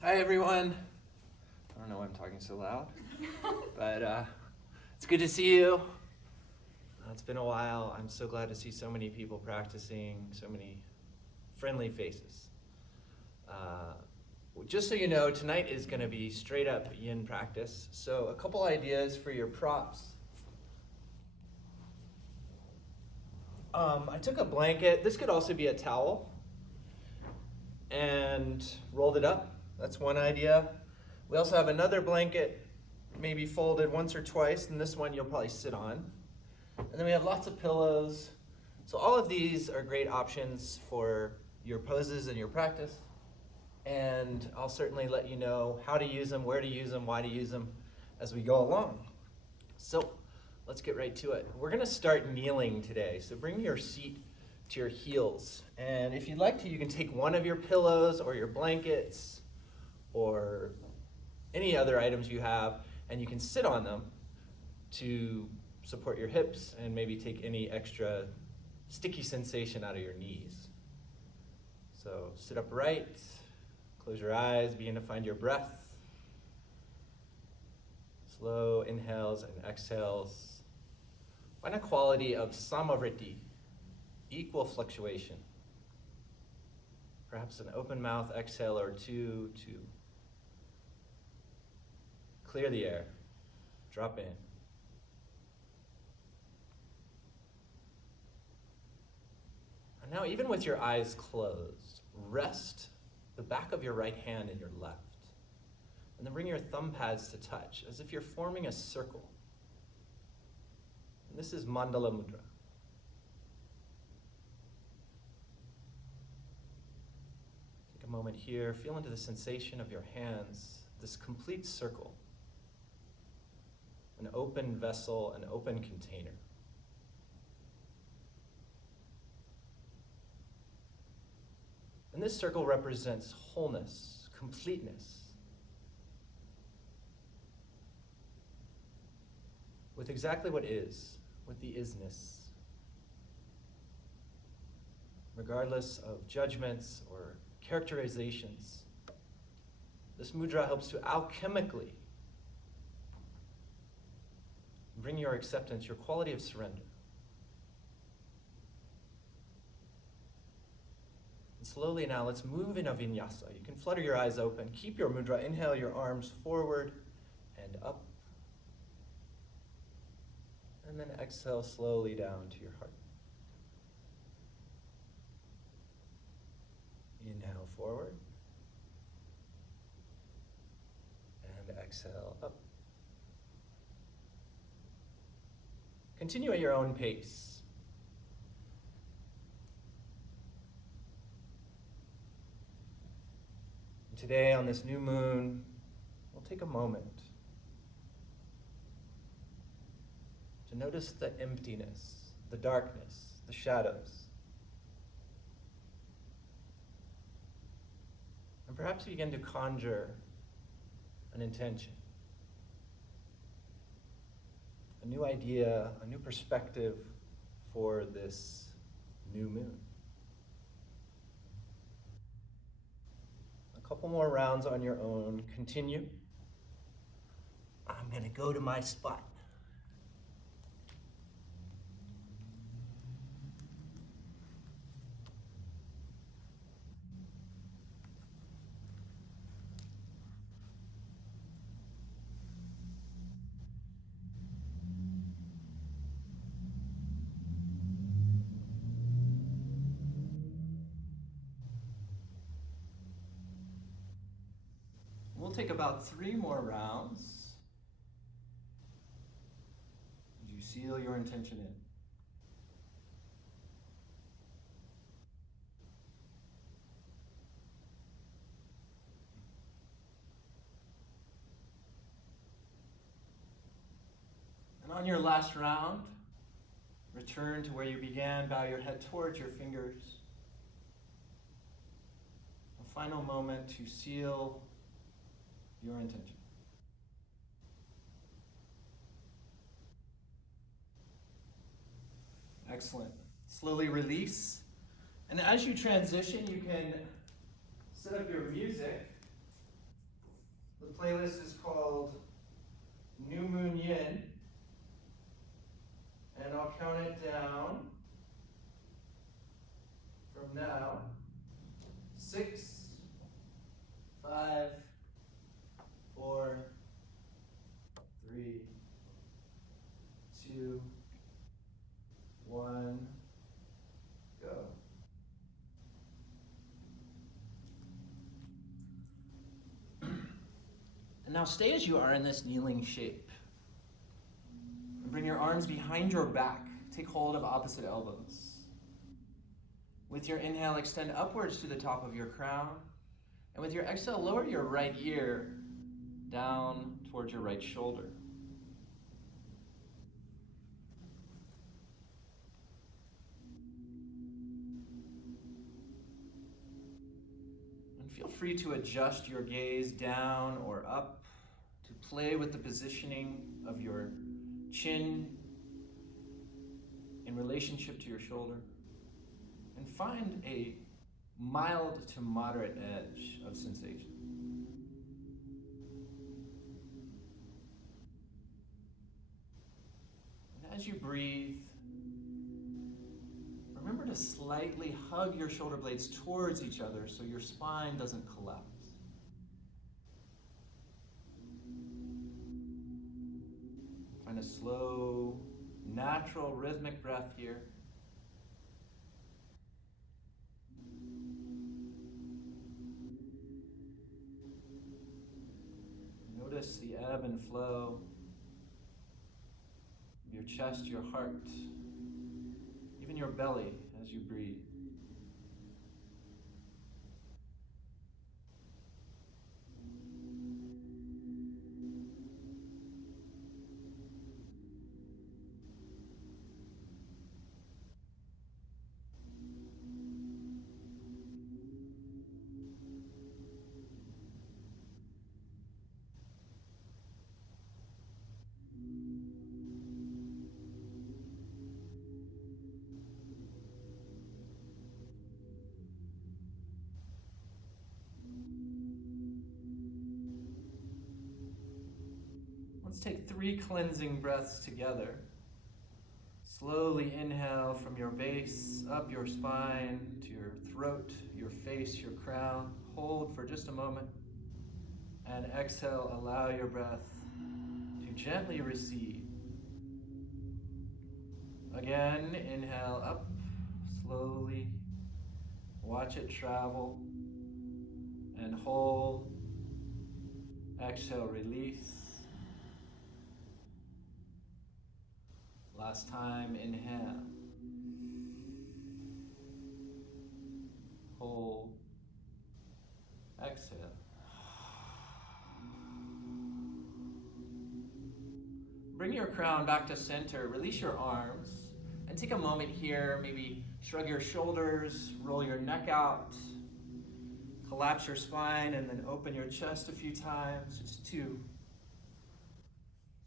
Hi everyone. I don't know why I'm talking so loud, but it's good to see you. It's been a while. I'm so glad to see so many people practicing, so many friendly faces. Just so you know, tonight is going to be straight up yin practice. So a couple ideas for your props. I took a blanket. This could also be a towel, and rolled it up. That's one idea. We also have another blanket, maybe folded once or twice, and this one you'll probably sit on. And then we have lots of pillows. So all of these are great options for your poses and your practice. And I'll certainly let you know how to use them, where to use them, why to use them as we go along. So let's get right to it. We're gonna start kneeling today. So bring your seat to your heels. And if you'd like to, you can take one of your pillows or your blankets or any other items you have, and you can sit on them to support your hips and maybe take any extra sticky sensation out of your knees. So sit upright, close your eyes, begin to find your breath. Slow inhales and exhales. Find a quality of samavritti, equal fluctuation. Perhaps an open mouth exhale or two to clear the air, drop in. And now, even with your eyes closed, rest the back of your right hand in your left. And then bring your thumb pads to touch, as if you're forming a circle. And this is Mandala Mudra. Take a moment here, feel into the sensation of your hands, this complete circle. An open vessel, an open container. And this circle represents wholeness, completeness, with exactly what is, with the isness, regardless of judgments or characterizations. This mudra helps to alchemically bring your acceptance, your quality of surrender. And slowly now, let's move in a vinyasa. You can flutter your eyes open. Keep your mudra. Inhale your arms forward and up. And then exhale slowly down to your heart. Inhale forward. And exhale up. Continue at your own pace. And today, on this new moon, we'll take a moment to notice the emptiness, the darkness, the shadows. And perhaps begin to conjure an intention, a new idea, a new perspective for this new moon. A couple more rounds on your own. Continue. I'm gonna go to my spot. We'll take about 3 more rounds. You seal your intention in. And on your last round, return to where you began, bow your head towards your fingers. A final moment to seal your intention. Excellent. Slowly release. And as you transition, you can set up your music The playlist is called New Moon Yin, and I'll count it down from now. 6, 5, 4, 3, 2, 1, go. And now stay as you are in this kneeling shape. And bring your arms behind your back. Take hold of opposite elbows. With your inhale, extend upwards to the top of your crown. And with your exhale, lower your right ear down towards your right shoulder. And feel free to adjust your gaze down or up to play with the positioning of your chin in relationship to your shoulder. And find a mild to moderate edge of sensation. And as you breathe, remember to slightly hug your shoulder blades towards each other so your spine doesn't collapse. Find a slow, natural, rhythmic breath here. Notice the ebb and flow of your chest, your heart, even your belly as you breathe. Let's take 3 cleansing breaths together. Slowly inhale from your base, up your spine, to your throat, your face, your crown. Hold for just a moment. And exhale, allow your breath to gently recede. Again, inhale up, slowly. Watch it travel. And hold. Exhale, release. Last time, inhale. Hold. Exhale. Bring your crown back to center. Release your arms. And take a moment here. Maybe shrug your shoulders. Roll your neck out. Collapse your spine and then open your chest a few times. Just 2.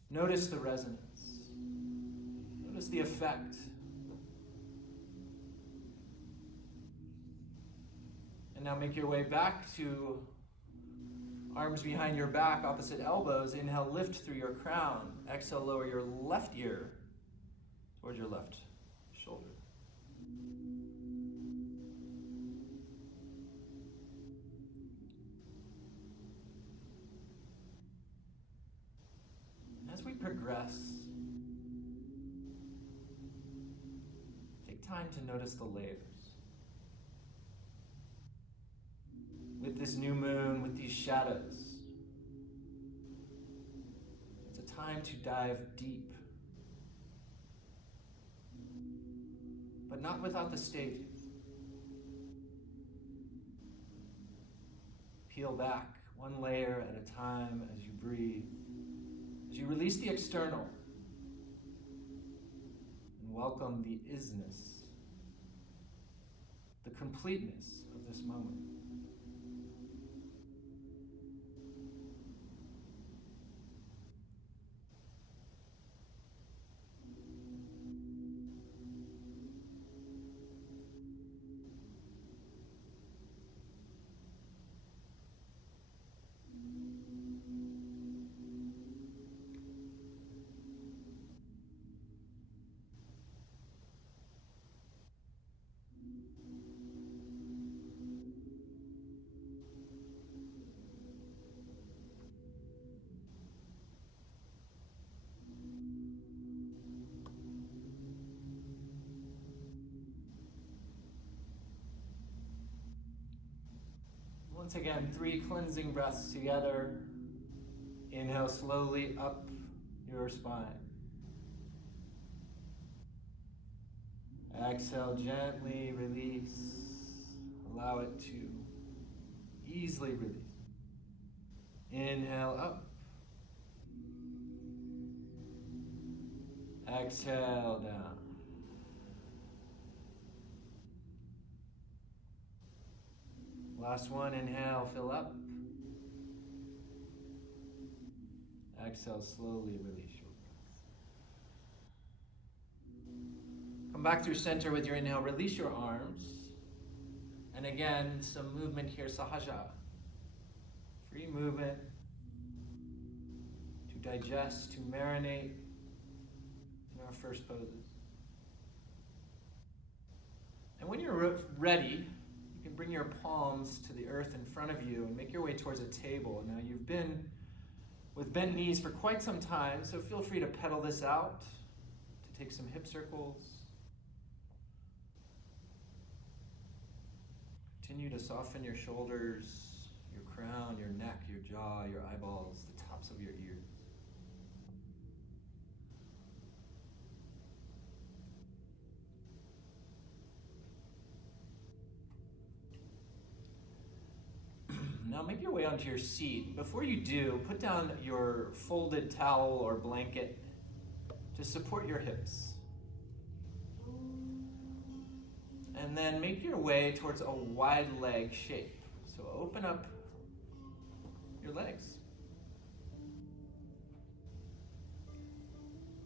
Notice the resonance. Notice the effect. And now make your way back to arms behind your back, opposite elbows. Inhale, lift through your crown. Exhale, lower your left ear towards your left shoulder. As we progress, take time to notice the layers. With this new moon, with these shadows, it's a time to dive deep, but not without the stages. Peel back one layer at a time as you breathe, as you release the external and welcome the isness, the completeness of this moment. Once again, 3 cleansing breaths together. Inhale slowly up your spine. Exhale, gently release. Allow it to easily release. Inhale up. Exhale down. Last one, inhale, fill up. Exhale, slowly release your breath. Come back through center with your inhale, release your arms. And again, some movement here, sahaja. Free movement to digest, to marinate in our first poses. And when you're ready, you can bring your palms to the earth in front of you and make your way towards a table. Now you've been with bent knees for quite some time, so feel free to pedal this out, to take some hip circles. Continue to soften your shoulders, your crown, your neck, your jaw, your eyeballs, the tops of your ears. Now make your way onto your seat. Before you do, put down your folded towel or blanket to support your hips. And then make your way towards a wide leg shape. So open up your legs.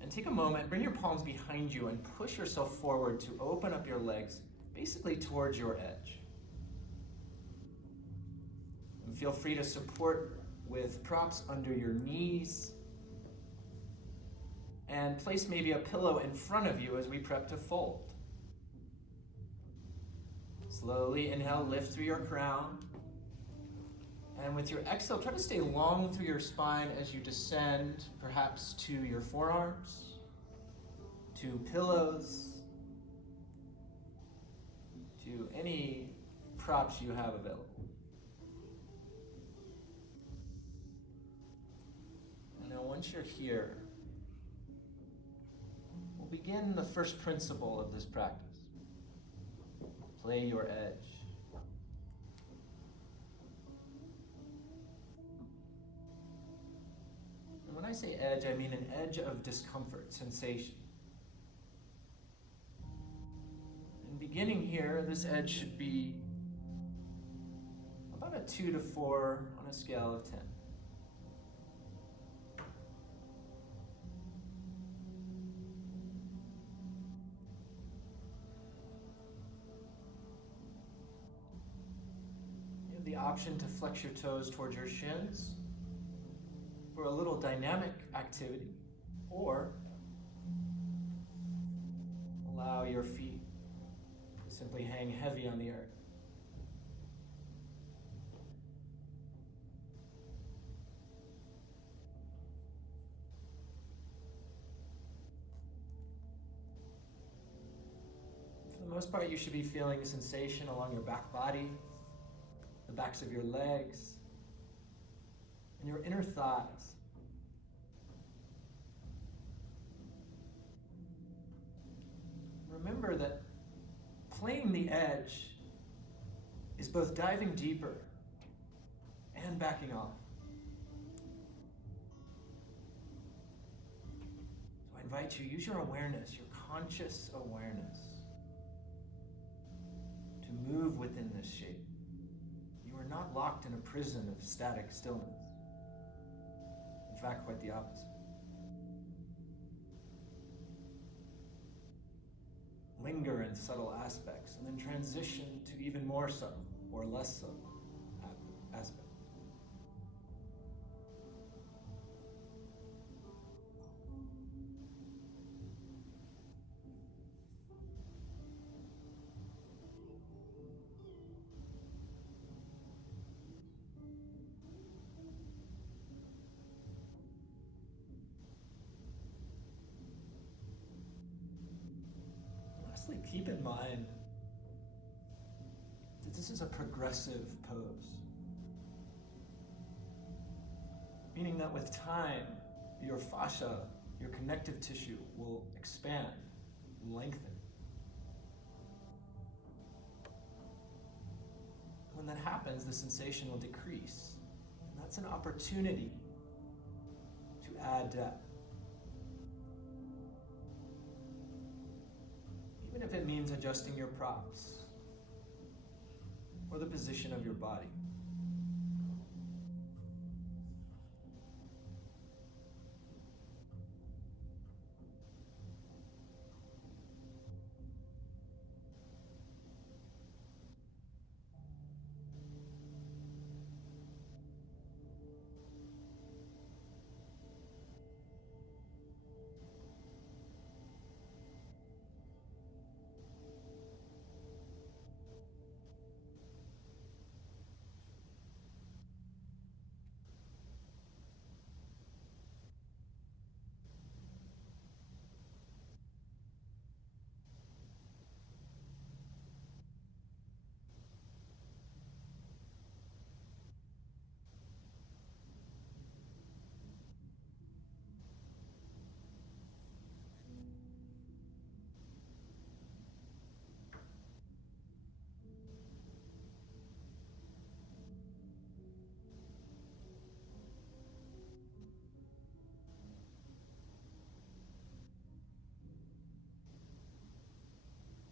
And take a moment, bring your palms behind you and push yourself forward to open up your legs, basically towards your edge. And feel free to support with props under your knees. And place maybe a pillow in front of you as we prep to fold. Slowly inhale, lift through your crown. And with your exhale, try to stay long through your spine as you descend, perhaps to your forearms, to pillows, to any props you have available. And now once you're here, we'll begin the first principle of this practice. Play your edge. And when I say edge, I mean an edge of discomfort, sensation. And beginning here, this edge should be about a 2 to 4 on a scale of 10. The option to flex your toes towards your shins for a little dynamic activity, or allow your feet to simply hang heavy on the earth. For the most part, you should be feeling a sensation along your back body, the backs of your legs, and your inner thighs. Remember that playing the edge is both diving deeper and backing off. So I invite you, use your awareness, your conscious awareness, to move within this shape. You are not locked in a prison of static stillness. In fact, quite the opposite. Linger in subtle aspects and then transition to even more subtle or less subtle aspects. Keep in mind that this is a progressive pose. meaning that with time, your fascia, your connective tissue, will expand and lengthen. When that happens, the sensation will decrease. And that's an opportunity to add depth. Even if it means adjusting your props or the position of your body.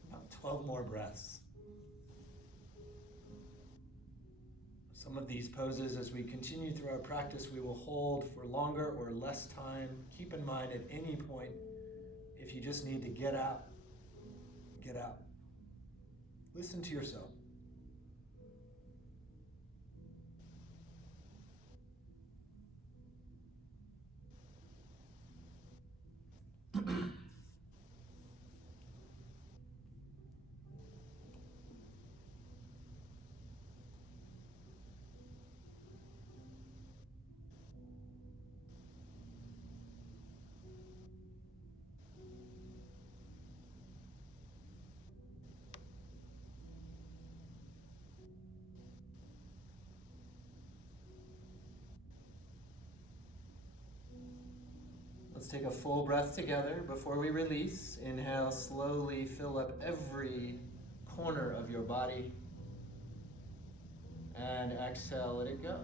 About 12 more breaths. Some of these poses, as we continue through our practice, we will hold for longer or less time. Keep in mind at any point, if you just need to get out, get out. Listen to yourself. Let's take a full breath together before we release. Inhale, slowly fill up every corner of your body. And exhale, let it go.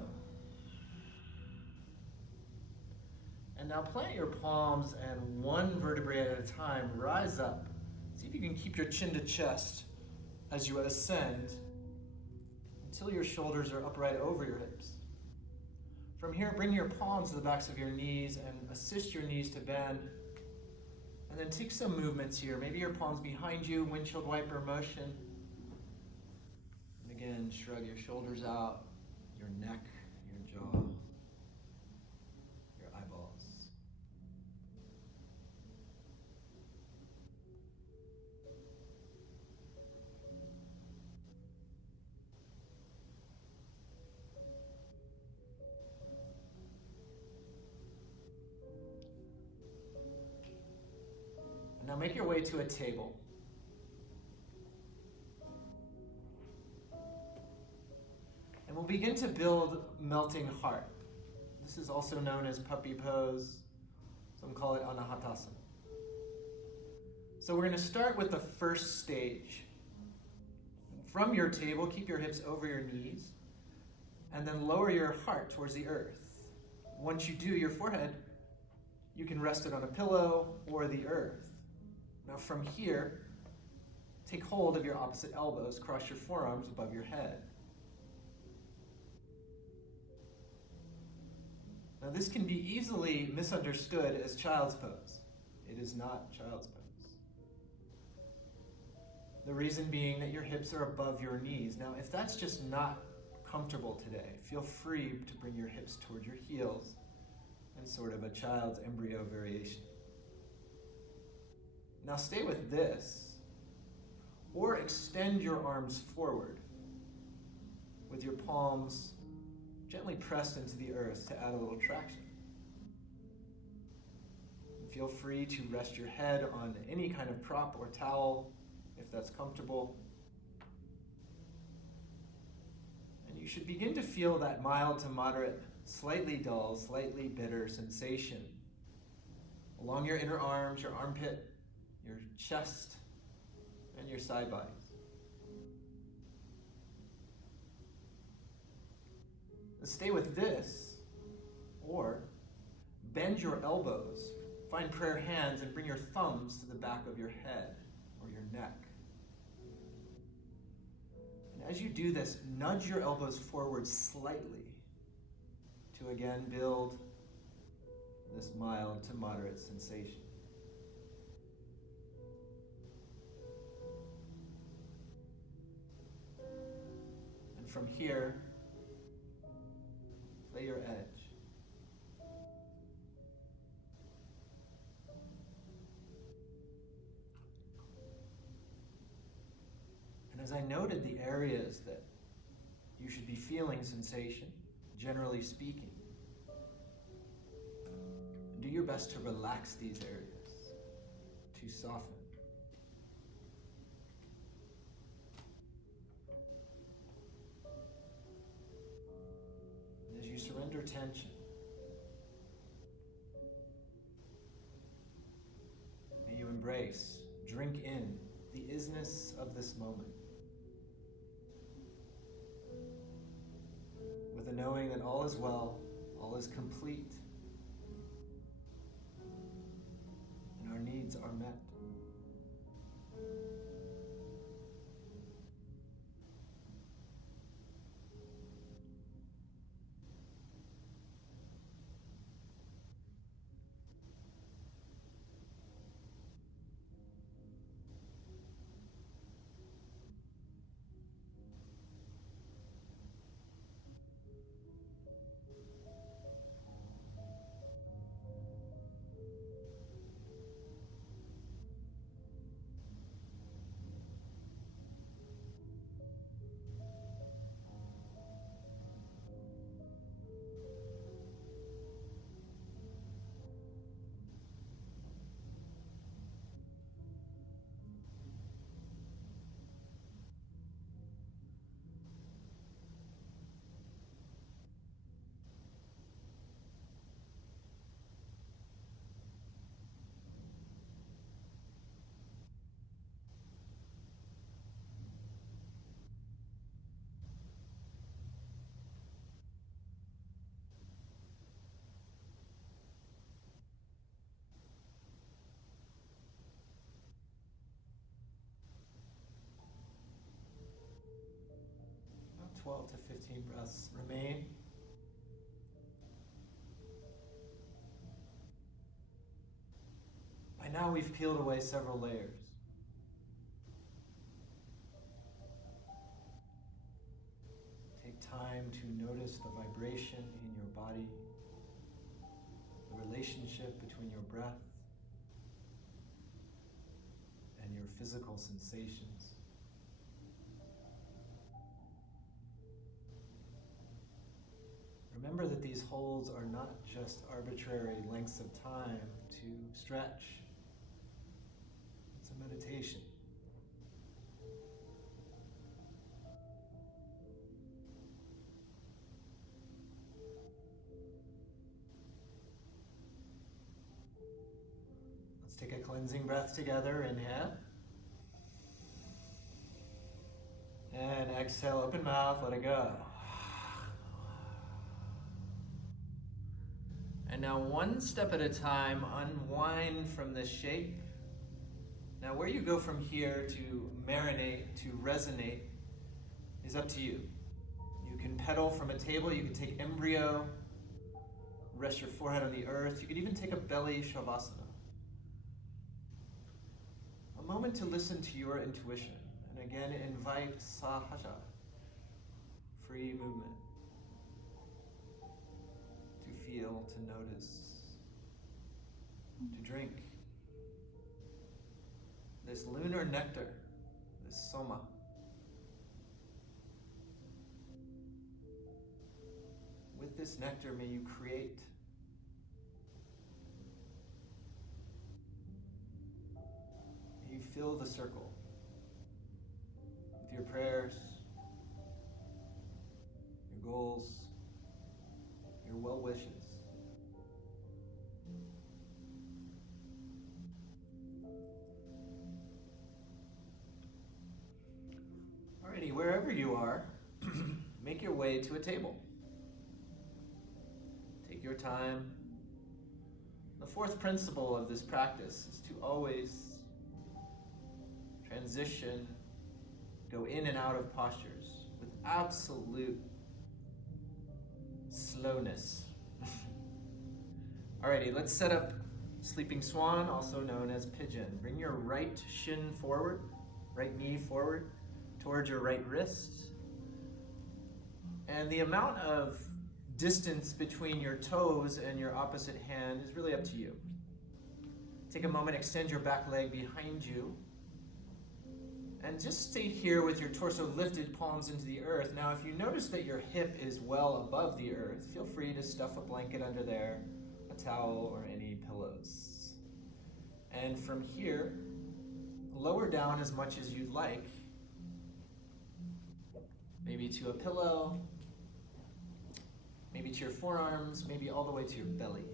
And now plant your palms and one vertebrae at a time, rise up. See if you can keep your chin to chest as you ascend until your shoulders are upright over your hips. From here, bring your palms to the backs of your knees and assist your knees to bend. And then take some movements here. Maybe your palms behind you, windshield wiper motion. And again, shrug your shoulders out, your neck, your jaw, your eyeballs. Now make your way to a table. And we'll begin to build melting heart. This is also known as puppy pose. Some call it anahatasana. So we're going to start with the first stage. From your table, keep your hips over your knees, and then lower your heart towards the earth. Once you do, your forehead, you can rest it on a pillow or the earth. Now from here, take hold of your opposite elbows, cross your forearms above your head. Now this can be easily misunderstood as child's pose. It is not child's pose. The reason being that your hips are above your knees. Now if that's just not comfortable today, feel free to bring your hips toward your heels in sort of a child's embryo variation. Now stay with this, or extend your arms forward with your palms gently pressed into the earth to add a little traction. Feel free to rest your head on any kind of prop or towel if that's comfortable. And you should begin to feel that mild to moderate slightly dull, slightly bitter sensation along your inner arms, your armpit, your chest, and your side bodies. Stay with this, or bend your elbows, find prayer hands, and bring your thumbs to the back of your head or your neck. And as you do this, nudge your elbows forward slightly to again build this mild to moderate sensation. And from here, play your edge. And as I noted the areas that you should be feeling sensation, generally speaking, do your best to relax these areas, to soften. And as you surrender tension, may you embrace, drink in the isness of this moment, with the knowing that all is well, all is complete, and our needs are met. About 12 to 15 breaths remain. By now we've peeled away several layers. Take time to notice the vibration in your body, the relationship between your breath and your physical sensations. Remember that these holds are not just arbitrary lengths of time to stretch. It's a meditation. Let's take a cleansing breath together. Inhale. And exhale, open mouth, let it go. And now one step at a time, unwind from this shape. Now where you go from here to marinate, to resonate, is up to you. You can pedal from a table, you can take embryo, rest your forehead on the earth. You could even take a belly shavasana. A moment to listen to your intuition. And again, invite sahaja, free movement. To feel, to notice, to drink. This lunar nectar, this soma. With this nectar, may you create. May you fill the circle with your prayers, your goals, your well wishes. Alrighty, wherever you are, make your way to a table. Take your time. The fourth principle of this practice is to always transition, go in and out of postures with absolute slowness. Alrighty, let's set up Sleeping Swan, also known as Pigeon. Bring your right shin forward, right knee forward towards your right wrist. And the amount of distance between your toes and your opposite hand is really up to you. Take a moment, extend your back leg behind you, and just stay here with your torso lifted, palms into the earth. Now, if you notice that your hip is well above the earth, feel free to stuff a blanket under there, a towel, or any pillows. And from here, lower down as much as you'd like, maybe to a pillow, maybe to your forearms, maybe all the way to your belly.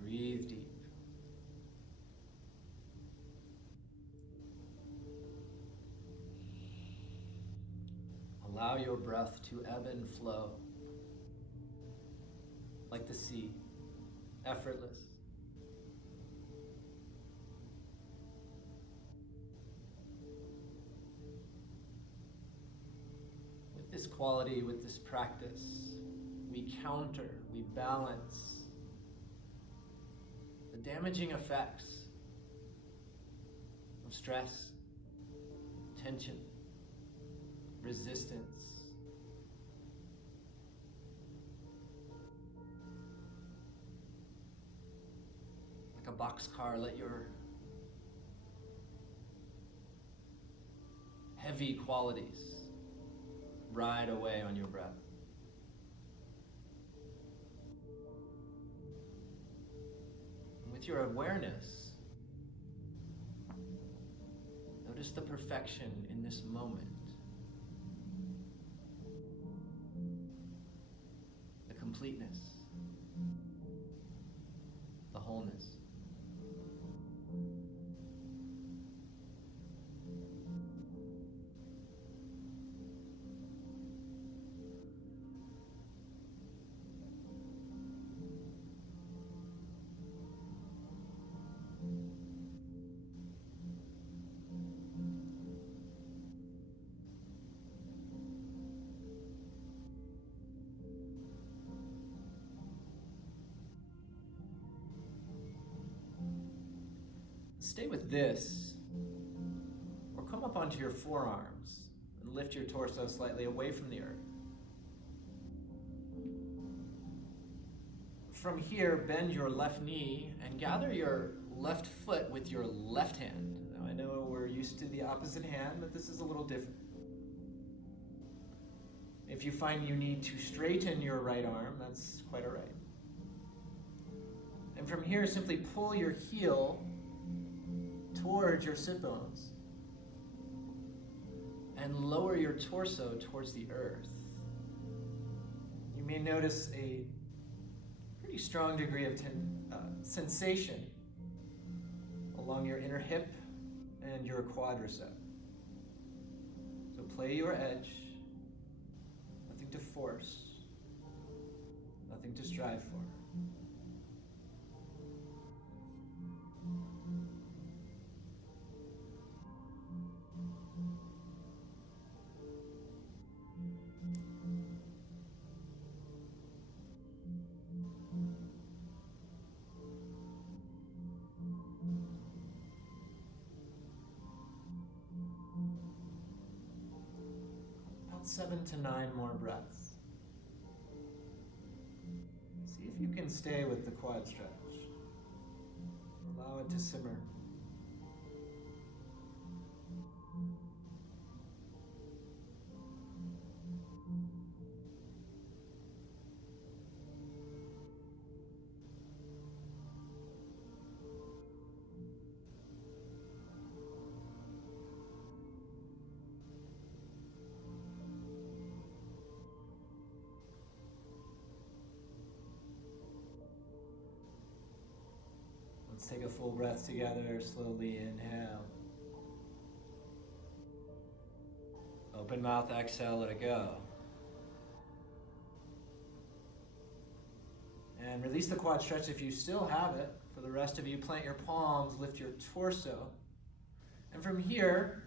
Breathe deep. Allow your breath to ebb and flow like the sea, effortless. With this quality, with this practice, we counter, we balance the damaging effects of stress, tension, resistance. Like a boxcar, let your heavy qualities ride away on your breath. And with your awareness, notice the perfection in this moment. The completeness, the wholeness. Stay with this, or come up onto your forearms and lift your torso slightly away from the earth. From here, bend your left knee and gather your left foot with your left hand. Now, I know we're used to the opposite hand, but this is a little different. If you find you need to straighten your right arm, that's quite all right. And from here, simply pull your heel towards your sit bones and lower your torso towards the earth. You may notice a pretty strong degree of sensation along your inner hip and your quadricep. So play your edge, nothing to force, nothing to strive for. About 7 to 9 more breaths. See if you can stay with the quad stretch. Allow it to simmer. Let's take a full breath together. Slowly inhale. Open mouth, exhale, let it go. And release the quad stretch if you still have it. For the rest of you, plant your palms, lift your torso. And from here,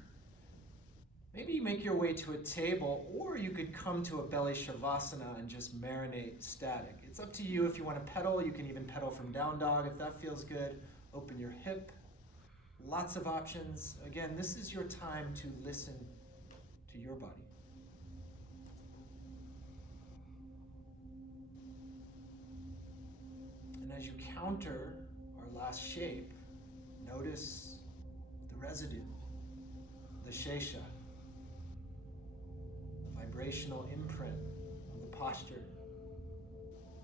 maybe you make your way to a table, or you could come to a belly shavasana and just marinate static. It's up to you if you want to pedal. You can even pedal from down dog if that feels good. Open your hip. Lots of options. Again, this is your time to listen to your body. And as you counter our last shape, notice the residue, the shesha, the vibrational imprint of the posture,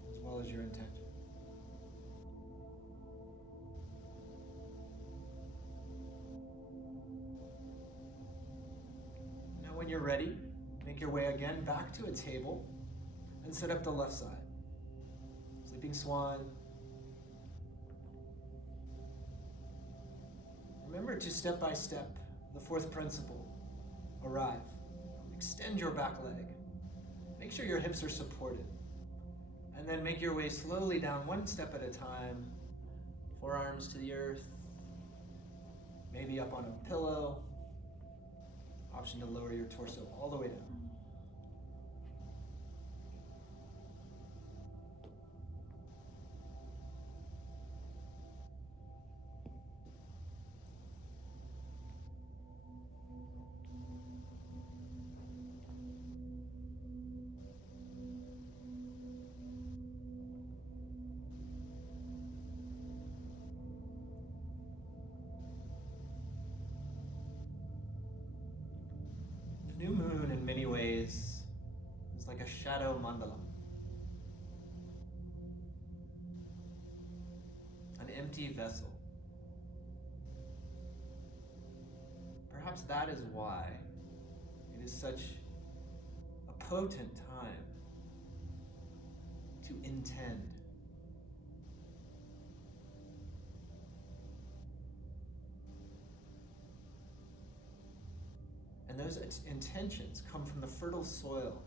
as well as your intention. Now when you're ready, make your way again back to a table and set up the left side. Sleeping swan. Remember to step by step, the fourth principle, arrive. Extend your back leg. Make sure your hips are supported. And then make your way slowly down one step at a time. Forearms to the earth. Maybe up on a pillow. Option to lower your torso all the way down. The new moon, in many ways, is like a shadow mandala. An empty vessel. Perhaps that is why it is such a potent time to intend. And those intentions come from the fertile soil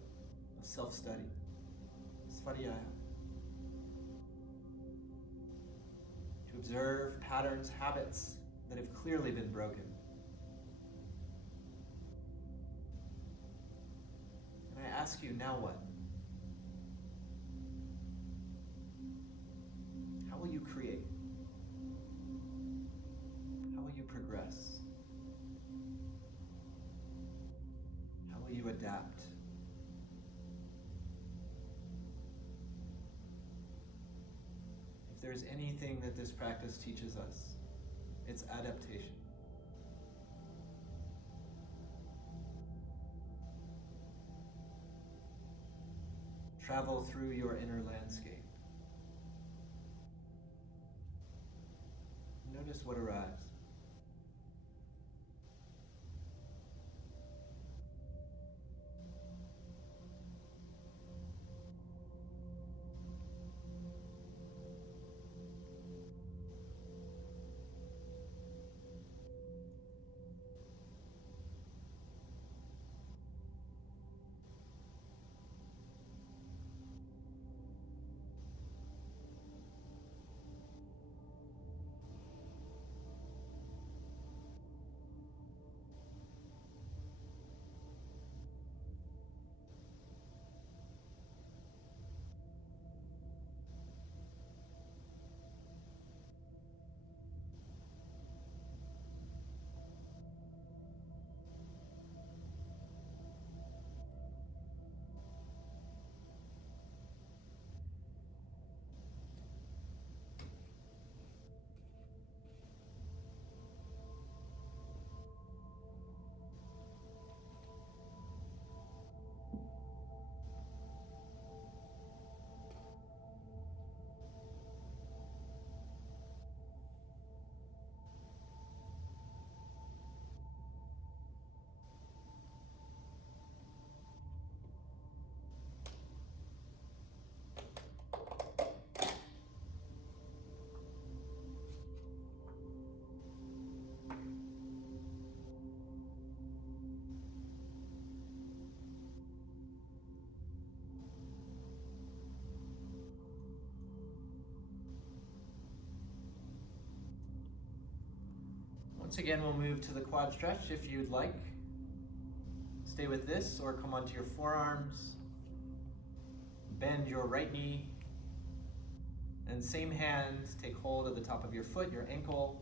of self-study, svadhyaya. To observe patterns, habits that have clearly been broken. And I ask you, now what? How will you create? How will you progress? How will you adapt? If there's anything that this practice teaches us, it's adaptation. Travel through your inner landscape. Notice what arrives. Once again, we'll move to the quad stretch if you'd like. Stay with this or come onto your forearms. Bend your right knee. And same hand, take hold of the top of your foot, your ankle.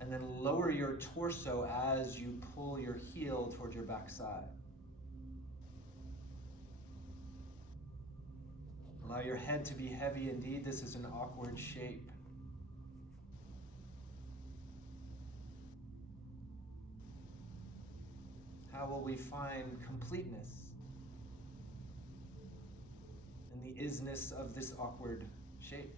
And then lower your torso as you pull your heel towards your backside. Allow your head to be heavy indeed. This is an awkward shape. How will we find completeness in the isness of this awkward shape?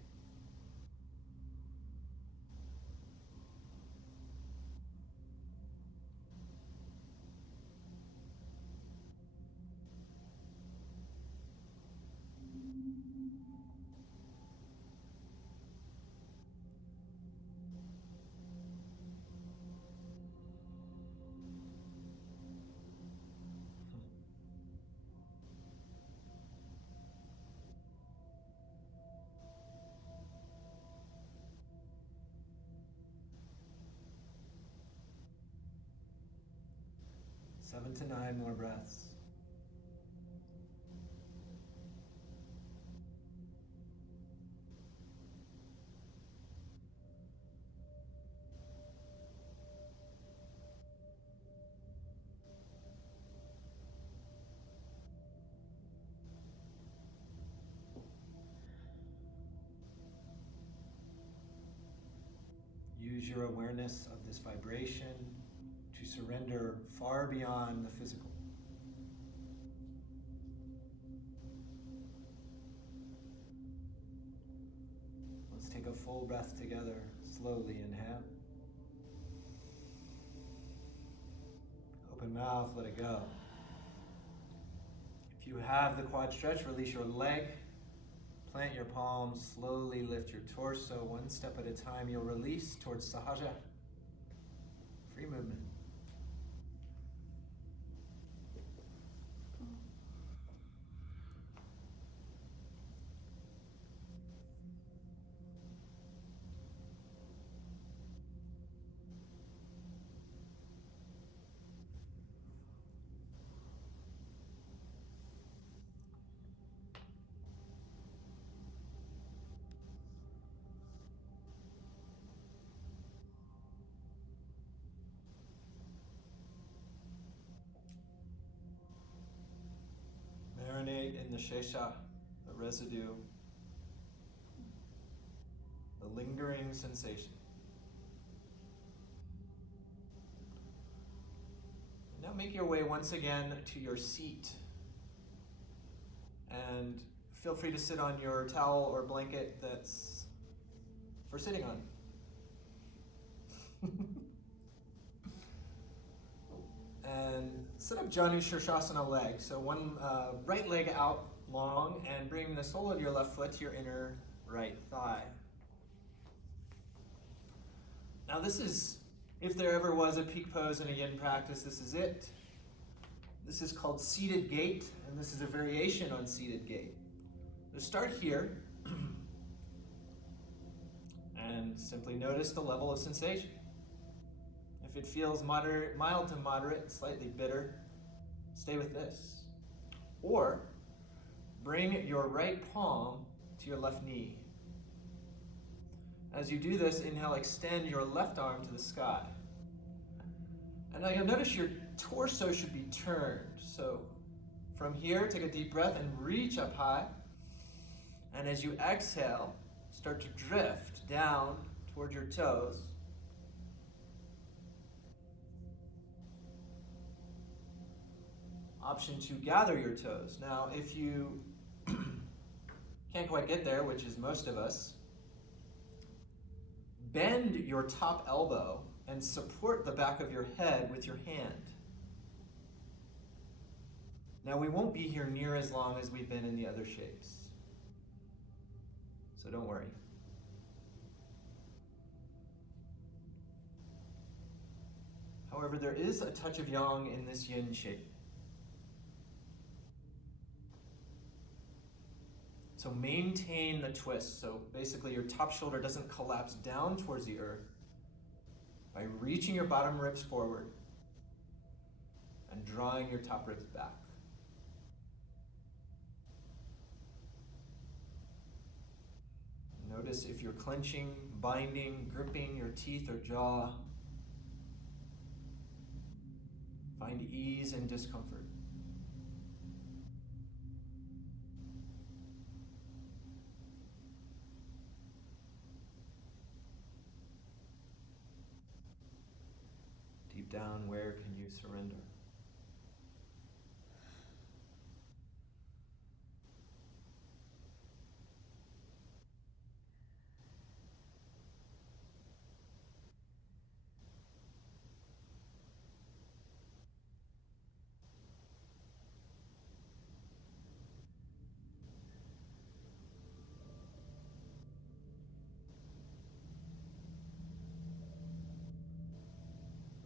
Seven to 9 more breaths. Use your awareness of this vibration to surrender far beyond the physical. Let's take a full breath together. Slowly inhale. Open mouth, let it go. If you have the quad stretch, release your leg. Plant your palms, slowly lift your torso one step at a time. You'll release towards Sahaja. Free movement. Marinate in the shesha, the residue, the lingering sensation. Now make your way once again to your seat. And feel free to sit on your towel or blanket that's for sitting on. And sit up Janu Shirshasana leg. So one right leg out long and bring the sole of your left foot to your inner right thigh. Now this is, if there ever was a peak pose in a yin practice, this is it. This is called seated gait, and this is a variation on seated gait. So start here, and simply notice the level of sensation. If it feels moderate, mild to moderate, slightly bitter, stay with this. Or bring your right palm to your left knee. As you do this, inhale, extend your left arm to the sky. And now you'll notice your torso should be turned. So from here, take a deep breath and reach up high. And as you exhale, start to drift down toward your toes. Option to gather your toes. Now, if you can't quite get there, which is most of us, bend your top elbow and support the back of your head with your hand. Now, we won't be here near as long as we've been in the other shapes, so don't worry. However, there is a touch of yang in this yin shape. So maintain the twist. So basically your top shoulder doesn't collapse down towards the earth by reaching your bottom ribs forward and drawing your top ribs back. Notice if you're clenching, binding, gripping your teeth or jaw. Find ease and discomfort. Deep down, where can you surrender?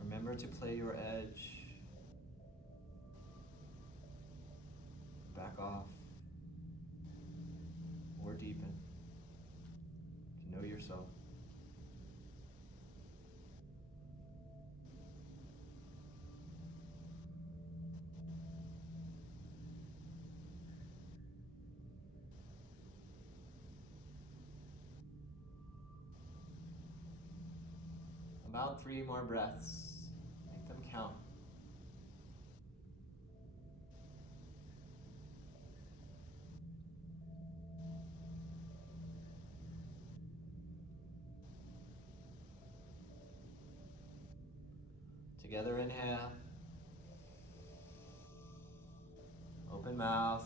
Remember to play your edge. Back off or deepen to know yourself. About 3 more breaths. Make them count. Together, inhale. Open mouth.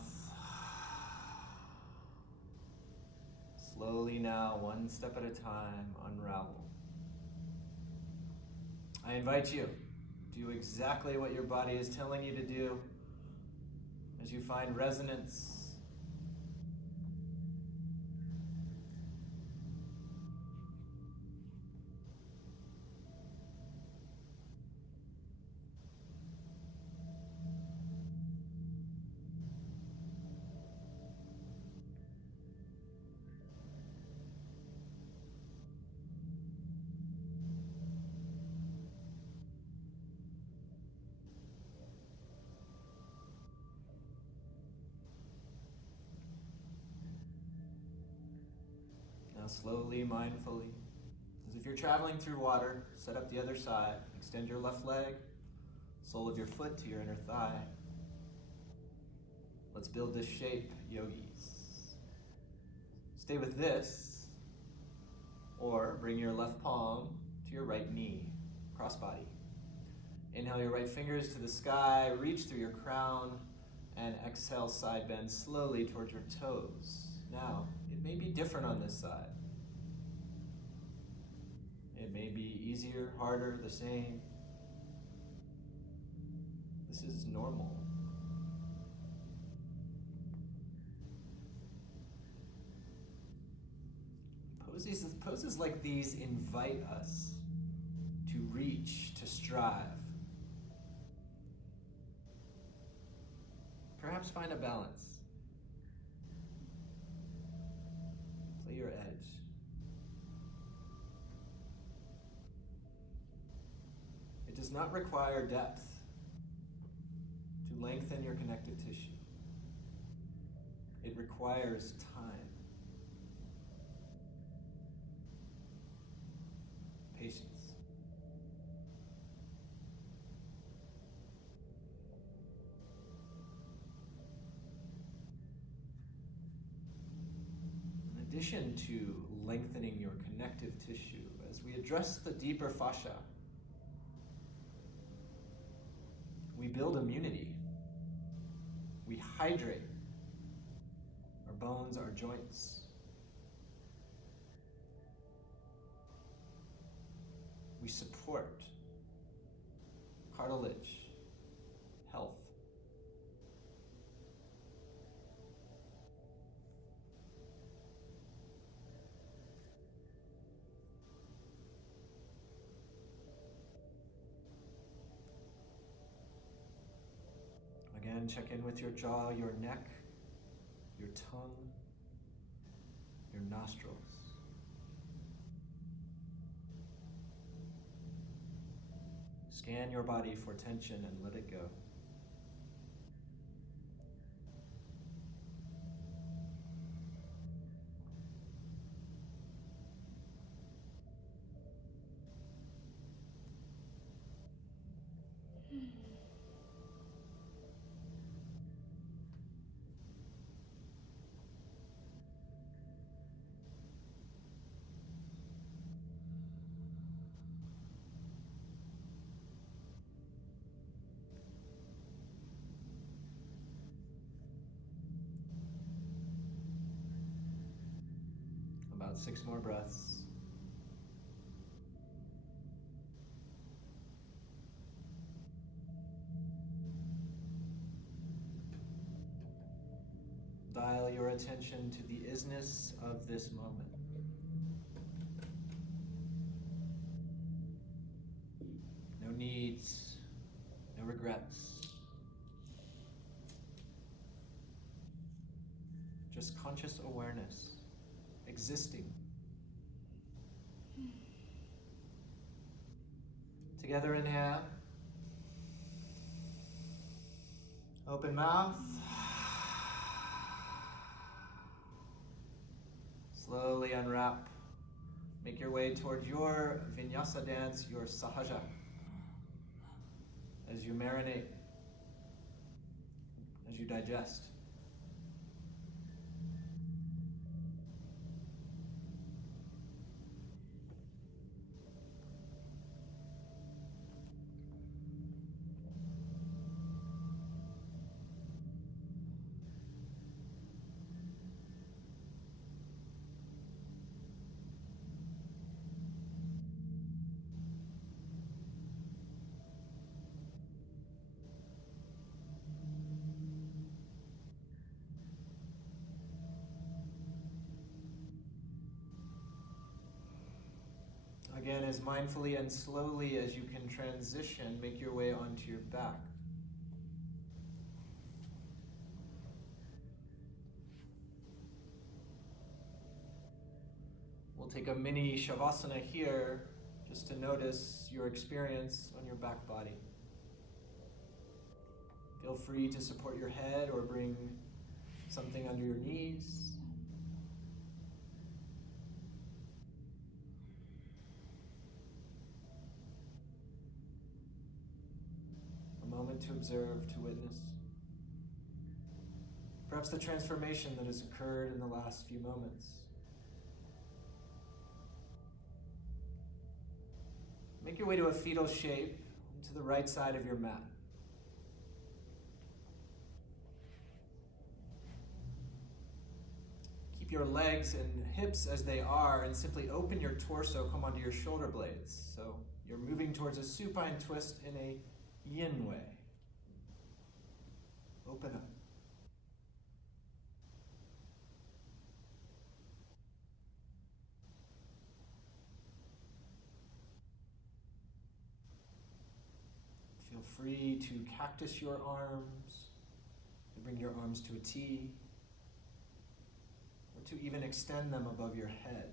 Slowly now, one step at a time, unravel. I invite you, do exactly what your body is telling you to do as you find resonance. Now slowly, mindfully, as if you're traveling through water, set up the other side. Extend your left leg, sole of your foot to your inner thigh. Let's build this shape, yogis. Stay with this, or bring your left palm to your right knee, crossbody. Inhale your right fingers to the sky, reach through your crown, and exhale, side bend slowly towards your toes. Now, it may be different on this side. It may be easier, harder, the same. This is normal. Poses like these invite us to reach, to strive. Perhaps find a balance. Play your edge. It does not require depth to lengthen your connective tissue. It requires time, patience. In addition to lengthening your connective tissue, as we address the deeper fascia, we build immunity. We hydrate our bones, our joints. We support cartilage, health. Again, check in with your jaw, your neck, your tongue, your nostrils. Scan your body for tension and let it go. About 6 more breaths. Dial your attention to the isness of this moment. No needs, no regrets. Just conscious awareness, existing. Together, inhale. Open mouth. Slowly unwrap. Make your way toward your vinyasa dance, your sahaja. As you marinate, as you digest. Again, as mindfully and slowly as you can transition, make your way onto your back. We'll take a mini shavasana here just to notice your experience on your back body. Feel free to support your head or bring something under your knees. A moment to observe, to witness. Perhaps the transformation that has occurred in the last few moments. Make your way to a fetal shape to the right side of your mat. Keep your legs and hips as they are and simply open your torso, come onto your shoulder blades. So you're moving towards a supine twist in a yin way. Open up. Feel free to cactus your arms, to bring your arms to a T, or to even extend them above your head.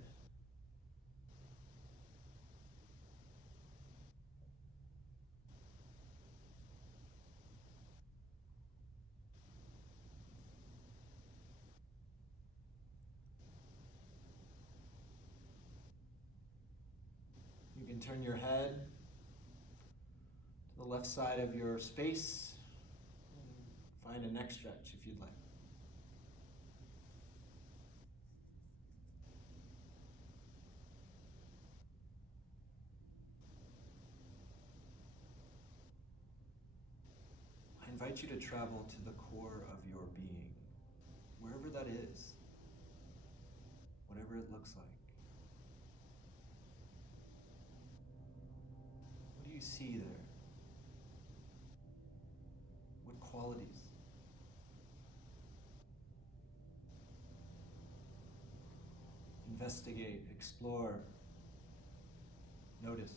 You can turn your head to the left side of your space and find a neck stretch if you'd like. I invite you to travel to the core of your being, wherever that is, whatever it looks like. What do you see there? What qualities? Investigate, explore, notice.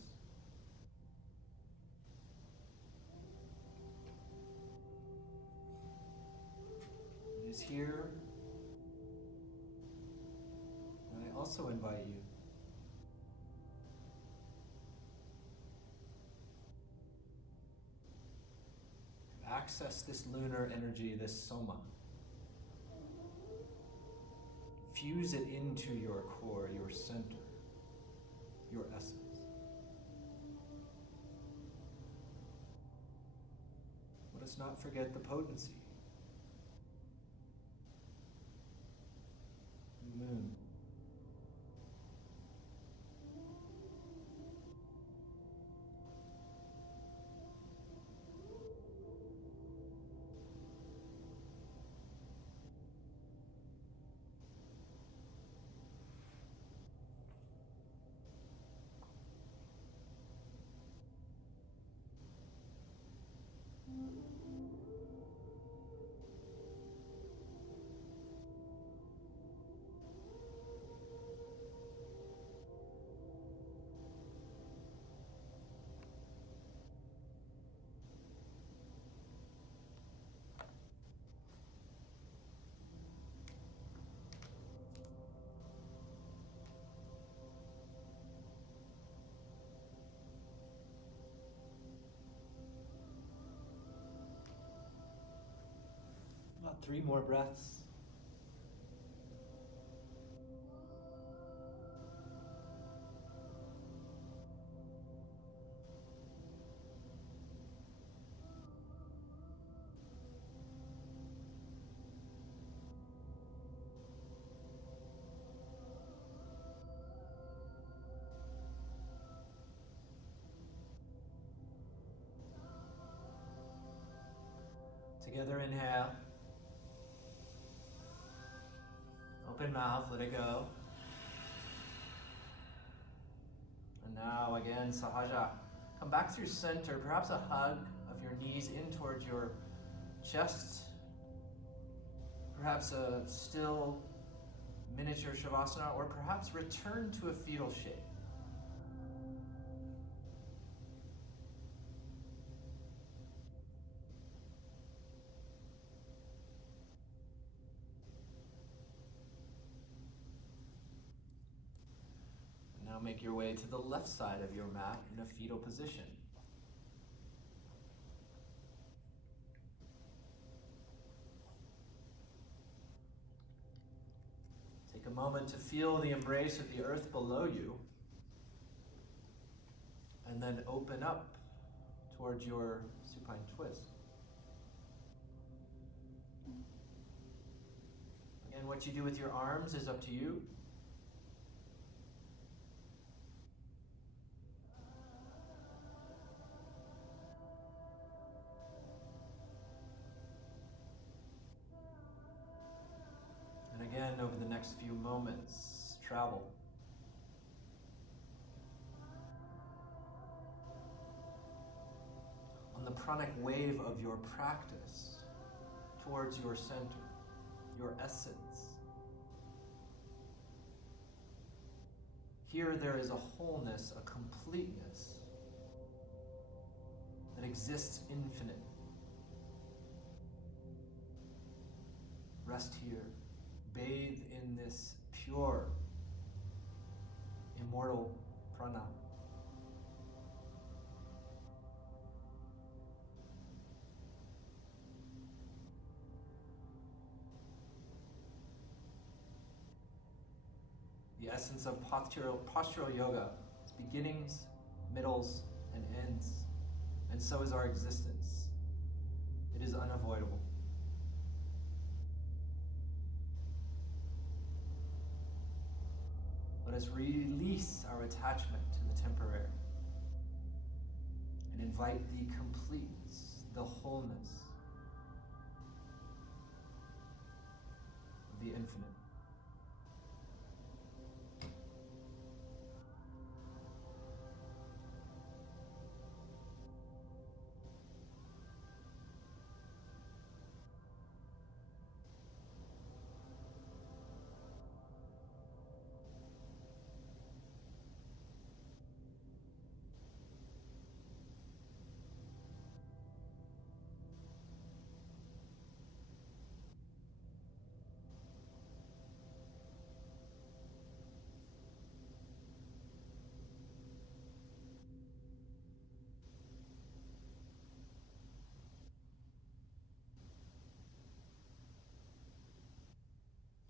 It is here also invite you to access this lunar energy, this soma. Fuse it into your core, your center, your essence. Let us not forget the potency. The moon. About 3 more breaths. Together, inhale. Open mouth, let it go. And now again, sahaja. Come back through center, perhaps a hug of your knees in towards your chest. Perhaps a still miniature shavasana, or perhaps return to a fetal shape. Now make your way to the left side of your mat in a fetal position. Take a moment to feel the embrace of the earth below you, and then open up towards your supine twist. Again, what you do with your arms is up to you. And again, over the next few moments, travel. On the pranic wave of your practice towards your center, your essence. Here there is a wholeness, a completeness that exists infinite. Rest here. Bathe in this pure, immortal prana. The essence of postural yoga is beginnings, middles, and ends. And so is our existence. It is unavoidable. Let us release our attachment to the temporary and invite the completeness, the wholeness of the infinite.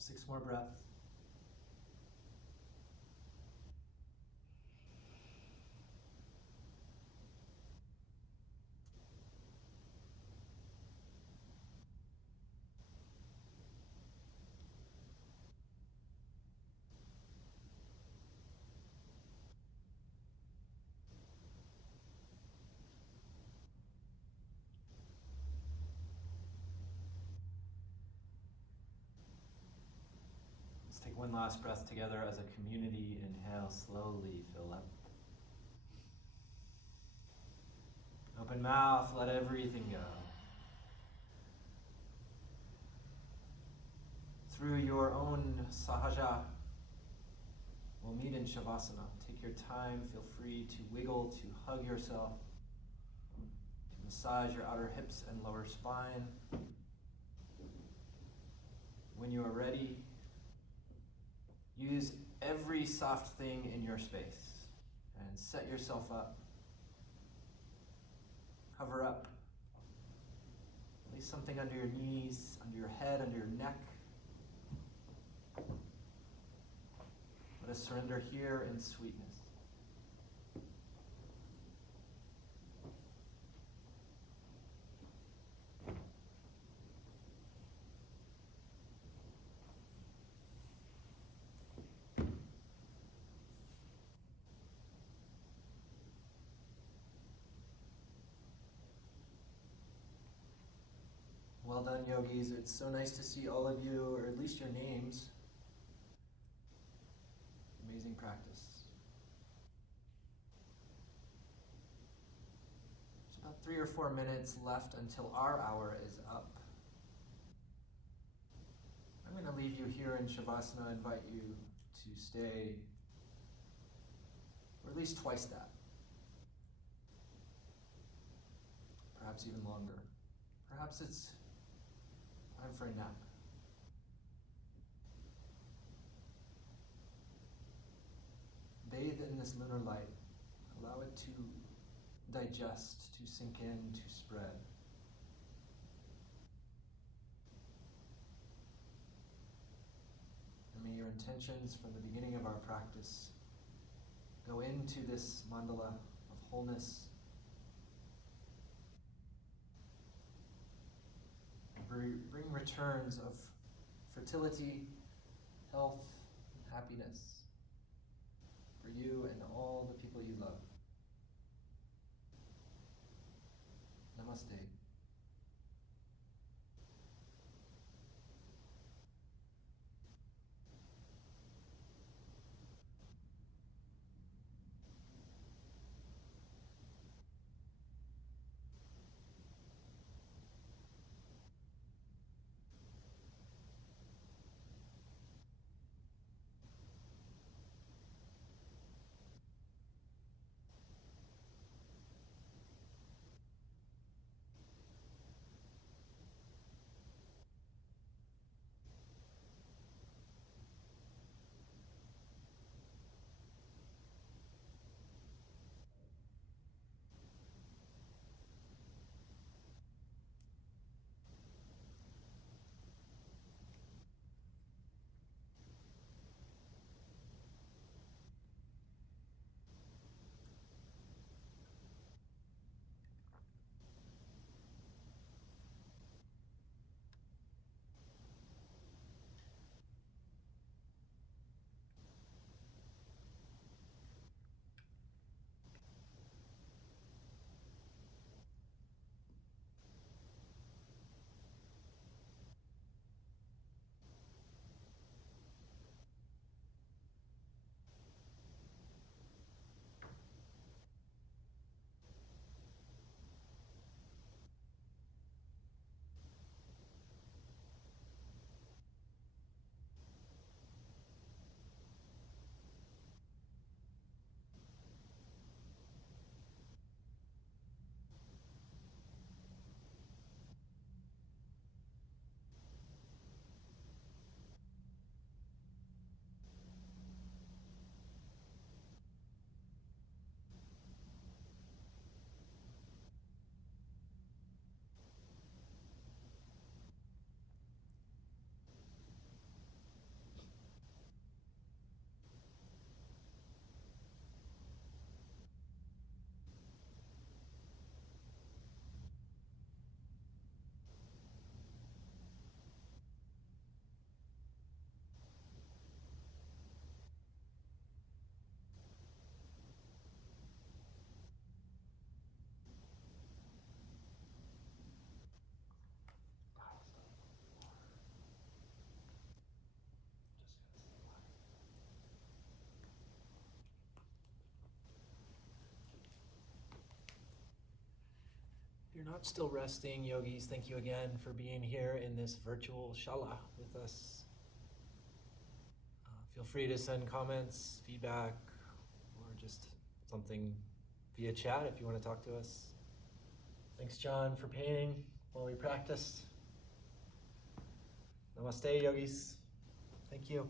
6 more breaths. Let's take one last breath together as a community. Inhale, slowly fill up. Open mouth, let everything go. Through your own sahaja, we'll meet in Shavasana. Take your time, feel free to wiggle, to hug yourself, to massage your outer hips and lower spine. When you are ready, use every soft thing in your space and set yourself up. Cover up. Place something under your knees, under your head, under your neck. Let us surrender here in sweetness. Well done, yogis. It's so nice to see all of you, or at least your names. Amazing practice. There's about 3 or 4 minutes left until our hour is up. I'm going to leave you here in Shavasana, invite you to stay for at least twice that. Perhaps even longer. Perhaps it's time for a nap. Bathe in this lunar light. Allow it to digest, to sink in, to spread. And may your intentions from the beginning of our practice go into this mandala of wholeness, and bring returns of fertility, health, and happiness for you and all the people you love. Namaste. not still resting, yogis, thank you again for being here in this virtual shala with us. Feel free to send comments, feedback, or just something via chat if you want to talk to us. Thanks, John, for painting while we practiced. Namaste, yogis. Thank you.